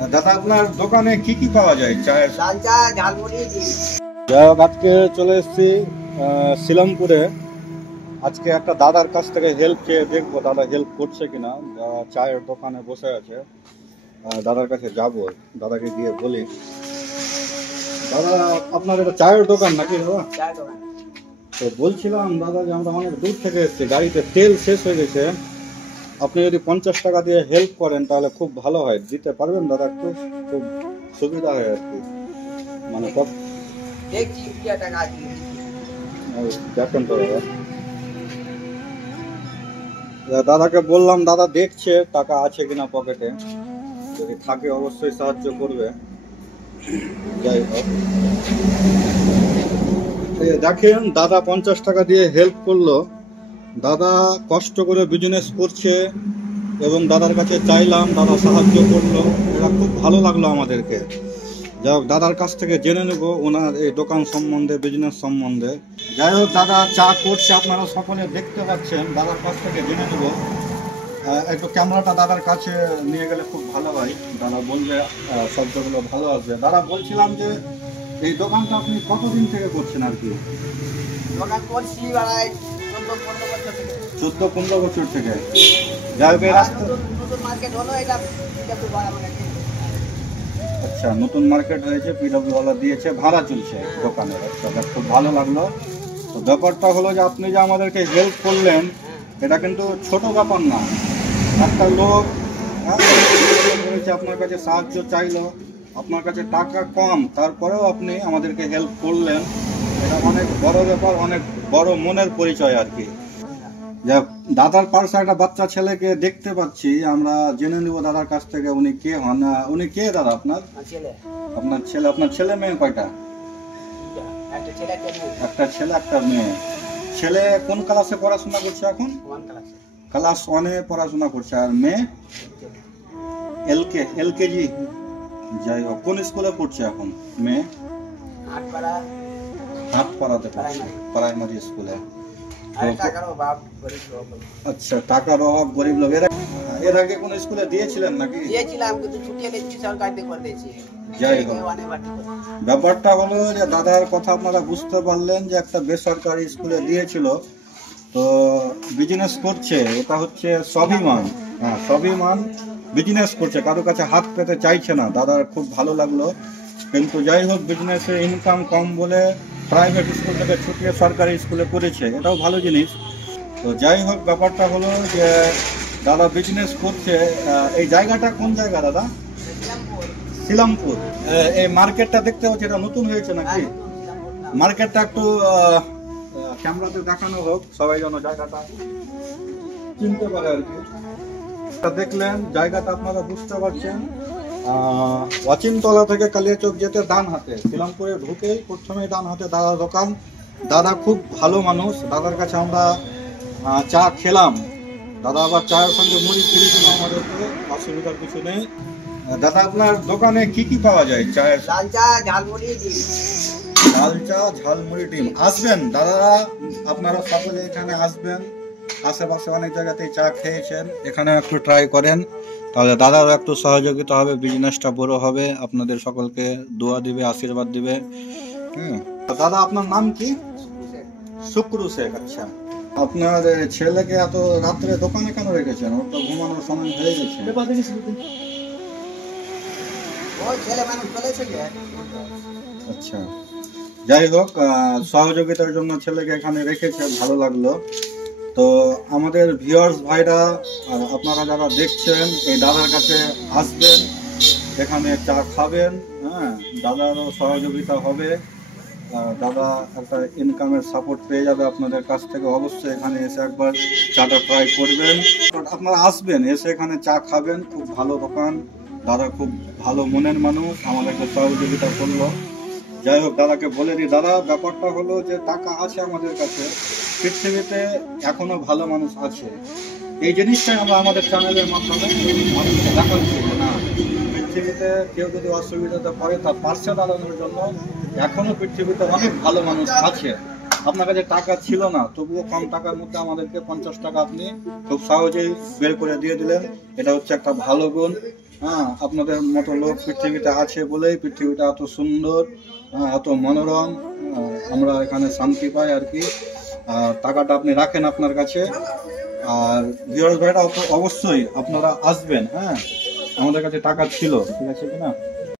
দাদা আপনার দোকানে কি কি পাওয়া যায়? চায়ের লাল চা, ঝালমুড়ি। যাই হোক, আজকে চলে এসেছি শিলামপুরে। আজকে একটা দাদার কাছ থেকে হেল্প চেয়ে দেখবো দাদা হেল্প করছে কিনা। চায়ের দোকানে বসে আছে, দাদার কাছে যাবো, দাদাকে গিয়ে বলি। দাদা আপনার এটা চায়ের দোকান নাকি দাদা? চায়ের দোকান। তো বলছিলাম দাদা যে আমরা অনেক দূর থেকে এসেছি, গাড়িতে তেল শেষ হয়ে গেছে। আপনি যদি 50 টাকা দিয়ে হেল্প করেন তাহলে খুব ভালো হয়। দিতে পারবেন দাদা? একটু খুব সুবিধা হয় আর কি। মানে দেখছি কি টাকা আছে। দেখেন তো দাদা। দাদাকে বললাম, দাদা দেখছে টাকা আছে কিনা পকেটে, যদি থাকে অবশ্যই সাহায্য করবে। যাই হোক, দেখেন দাদা 50 টাকা দিয়ে হেল্প করলো। দাদা কষ্ট করে বিজনেস করছে এবং দাদার কাছে চাইলাম, দাদা সাহায্য করলো। এটা খুব ভালো লাগলো আমাদেরকে। যাই হোক, দাদার কাছ থেকে জেনে নেব ওনার এই দোকান সম্বন্ধে, বিজনেস সম্বন্ধে। যাই হোক, দাদা চা করছে, আপনারা সকলে দেখতে পাচ্ছেন। দাদার কাছ থেকে জেনে নেব। একটু ক্যামেরাটা দাদার কাছে নিয়ে গেলে খুব ভালো হয়, দাদা বলবে শব্দগুলো ভালো আসবে। দাদা বলছিলাম যে এই দোকানটা আপনি কতদিন থেকে করছেন আর কি? দোকান করছি 14-15 বছর থেকে। 14-15 বছর থেকে। যাই হোক, নতুন মার্কেট হলো এটা একটু বড় মার্কেট। আচ্ছা, নতুন মার্কেট হয়েছে, পিডব্লিউ ওয়ালা দিয়েছে, ভাড়া চলছে দোকানের। আচ্ছা, খুব ভালো লাগলো। তো ব্যাপারটা হলো যে আপনি যে আমাদেরকে হেল্প করলেন, এটা কিন্তু ছোট ব্যাপার না। একটা লোক করেছে, আপনার কাছে সাহায্য চাইলো, আপনার কাছে টাকা কম, তারপরেও আপনি আমাদেরকে হেল্প করলেন। এটা অনেক বড় ব্যাপার, অনেক বড় মনের পরিচয় আর কি। দাদার পাশে একটা বাচ্চা ছেলেকে দেখতে পাচ্ছি, আমরা জেনে নিব দাদার কাছ থেকে উনি কে হন। উনি কে দাদা? আপনার ছেলে। আপনার ছেলে? আপনার ছেলে মেয়ে কয়টা? একটা ছেলে একটা মেয়ে। ছেলে কোন ক্লাসে পড়াশোনা করছে এখন? ক্লাস 1-এ পড়াশোনা করছে। আর মেয়ে এলকেজি। যাই হোক, কোন স্কুলে পড়ছে এখন মেয়ে? হাটপাড়াতে পড়ছে, প্রাইমারি স্কুলে। আচ্ছা, টাকার অভাব, গরিব লোক। এর আগে কোন স্কুলে দিয়েছিলেন নাকি? দিয়েছিলাম, কিন্তু ছুটি এনেছি, সরকার থেকে করে দিয়েছি। যাই হোক, ব্যাপারটা হলো যে দাদার কথা আপনারা বুঝতে পারলেন যে একটা বেসরকারি স্কুলে দিয়েছিল। তো বিজনেস করছে, এটা হচ্ছে স্বাভিমান। হ্যাঁ, স্বাভিমান বিজনেস করছে, কারো কাছে হাত পেতে চাইছে না। দাদার খুব ভালো লাগলো। কিন্তু যাই হোক, বিজনেসে ইনকাম কম বলে প্রাইভেট স্কুল থেকে ছুটিয়ে সরকারি স্কুলে করেছে, এটাও ভালো জিনিস। তো যাই হোক, ব্যাপারটা হলো যে দাদা বিজনেস করছে। এই জায়গাটা কোন জায়গা দাদা? শিলামপুর। এই মার্কেটটা দেখতে হচ্ছে, এটা নতুন হয়েছে নাকি? মার্কেটটা একটু ক্যামেরাতে দেখানো হোক, সবাই যেন জায়গাটা চিনতে পারে আর কি। দেখলেন জায়গাটা, আপনারা বুঝতে পারছেন। অচিনতলা থেকে কালিয়াচক যেতে ডান হাতে, শিলামপুরে ঢুকেই প্রথমেই ডান হাতে দাদার দোকান। দাদা খুব ভালো মানুষ। দাদার কাছে আমরা চা খেলাম। দাদা আবার চায়ের সঙ্গে মুড়ি ফিরে দিল আমাদেরকে, অসুবিধার কিছু নেই। দাদা আপনার দোকানে কি কি পাওয়া যায়? চায়ের লাল চা, ঝালমুড়ি, ডিম। লাল চা, ঝালমুড়ি, ডিম। আসবেন দাদা, আপনারা সকলে এখানে আসবেন। আশেপাশে অনেক জায়গাতেই চা খেয়েছেন, এখানে একটু ট্রাই করেন, তাহলে দাদারও একটু সহযোগিতা হবে, বিজনেসটা বড় হবে। আপনাদের সকলকে দোয়া দিবে, আশীর্বাদ দিবে। দাদা আপনার নাম কি? শুক্রু শেখ। আচ্ছা, আপনার ছেলেকে এত রাত্রে দোকানে কেন রেখেছেন? ওর তো ঘুমানোর সময় হয়ে গেছে। আচ্ছা, যাই হোক, সহযোগিতার জন্য ছেলেকে এখানে রেখেছে, ভালো লাগলো। তো আমাদের ভিউয়ার্স ভাইরা, আর আপনারা যারা দেখছেন, এই দাদার কাছে আসবেন, এখানে চা খাবেন। হ্যাঁ, দাদারও সহযোগিতা হবে। দাদা একটা ইনকামের সাপোর্ট পেয়ে যাবে আপনাদের কাছ থেকে। অবশ্যই এখানে এসে একবার চাটা ট্রাই করবেন। আপনারা আসবেন, এসে এখানে চা খাবেন। খুব ভালো দোকান, দাদা খুব ভালো মনের মানুষ, আমাদেরকে সহযোগিতা করলো। যাই হোক, দাদাকে বলে দিই, দাদা ব্যাপারটা হলো যে টাকা আছে আমাদের কাছে, পৃথিবীতে এখনো ভালো মানুষ আছে। এই জিনিসটাই আমরা আমাদের চ্যানেলের মাধ্যমে মানুষকে দেখাচ্ছি যে না, পৃথিবীতে কেউ যদি অসুবিধাতে পড়ে তার পাশে দাঁড়ানোর জন্য এখনো পৃথিবীতে অনেক ভালো মানুষ আছে। আপনার কাছে টাকা ছিল না, তবুও কম টাকার মধ্যে আমাদেরকে 50 টাকা আপনি খুব সহজেই বের করে দিয়ে দিলেন। এটা হচ্ছে একটা ভালো গুণ। হ্যাঁ, আপনাদের মতো লোক পৃথিবীতে আছে বলেই পৃথিবীটা এত সুন্দর, এত মনোরম। আমরা এখানে শান্তি পাই আর কি। আর টাকাটা আপনি রাখেন আপনার কাছে। আর ভিউয়ার্স ভাইরা অবশ্যই আপনারা আসবেন। হ্যাঁ, আমাদের কাছে টাকা ছিল, ঠিক আছে কিনা।